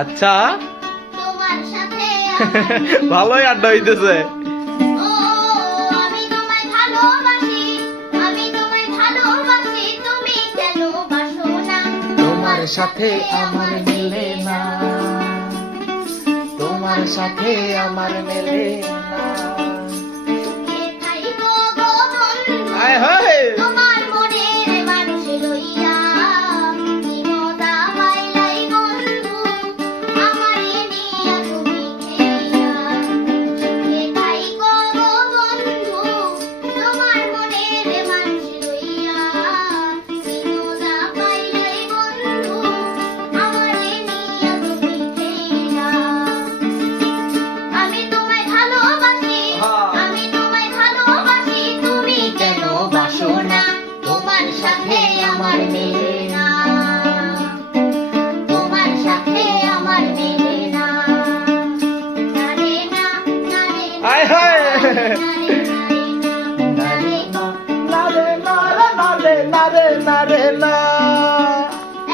আচ্ছা তোমার সাথে ভালোই আড্ডা হইতেছে। ও আমি তোমায় ভালোবাসি, আমি তোমায় ভালোবাসি, তুমি কেন বাসো না? তোমার সাথে আমার মেলে না, তোমার সাথে আমার মেলে না। কোথায় গো গো বন্ধু, আয় হায় তোমার মনের মানুষ লইয়া কি মজা পাইলাই বন্ধু, আমারে নিয়া তুমি খেলিয়া। কোথায় গো গো বন্ধু, তোমার মনের মানুষ লইয়া কি মজা পাইলাই বন্ধু, আমারে নিয়া তুমি খেলিয়া। আমি তোমায় ভালোবাসি, আমি তোমায় ভালোবাসি, তুমি কেন বাসো না? তোমার সাথে আমার মেলে না, তোমার সাথে আমার মেলে না। না রে না, না রে না, আয় হায় না রে না, না রে না, না রে না রে না রে না।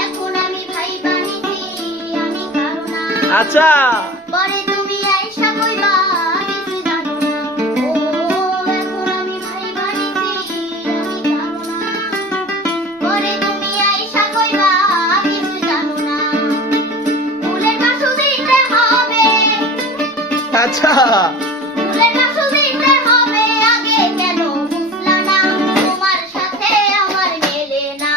এখন আমি ভাই বানিছি, আমি কারো না। আচ্ছা পরে তুমি আইসা কইবা কিছু জানো না। ও এখন আমি ভাই বানিছি, আমি কারো না। পরে তুমি আইসা কইবা কিছু জানো না। ফুলের বাসু দিতে হবে, আচ্ছা ফুলের বাসু দিতে হবে, আগে কেন বুঝলা না? তোমার সাথে আমার মেলে না,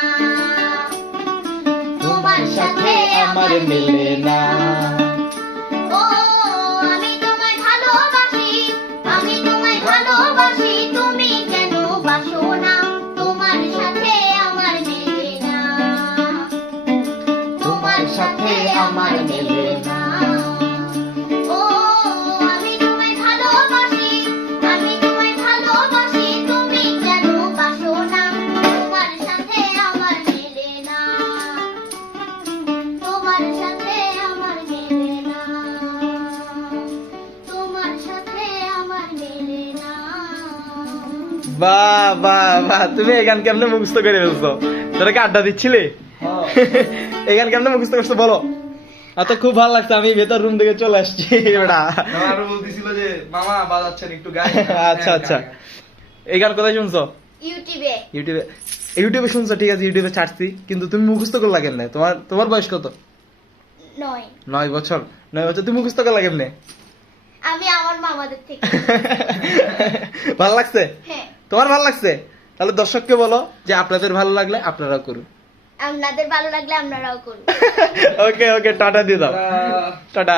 তোমার সাথে আমার মেলে না। ও আমি তোমায় ভালোবাসি, আমি তোমায় ভালোবাসি, তুমি কেন বাসো না? তোমার সাথে আমার মেলে না, তোমার সাথে আমার মেলে না। ও আমি তোমায় ভালোবাসি, আমি তোমায় ভালোবাসি, তুমি কেন বাসো না? তোমার সাথে আমার মেলে না, তোমার সাথে আমার মেলে না, তোমার সাথে আমার মেলে না। বাহ বাহ বাহ, তুমি এই গান কেমনে মুখস্থ করে ফেলছো? তোরা কি আড্ডা দিচ্ছিলে? এই গান কেমনে মুখস্থ করছো বলো? আর তো খুব ভালো লাগছে, আমি ভেতর রুম থেকে চলে আসছি বেটা। আরো বলতেছিল যে মামা বাজাচ্ছেন একটু গায়ে। আচ্ছা আচ্ছা, এই গান কোথায় শুনছো? ইউটিউবে ইউটিউবে? ইউটিউবে শুনছো, ঠিক আছে, ইউটিউবে ছাড়ছি, কিন্তু তুমি মুখস্থ করলা কেমনে? তোমার তোমার বয়স কত? 9, 9 বছর। 9 বছর তুমি মুখস্থ করলা কেমনে? আমি আমার মামাদের থেকে। ভালো লাগছে? হ্যাঁ, তোমার ভালো লাগছে? তাহলে দর্শককে বলো যে আপনাদের ভালো লাগলে আপনারাও করুন। আপনাদের ভালো লাগলে আপনারাও করুন। ওকে ওকে, টাটা দিয়ে দাও, টাটা।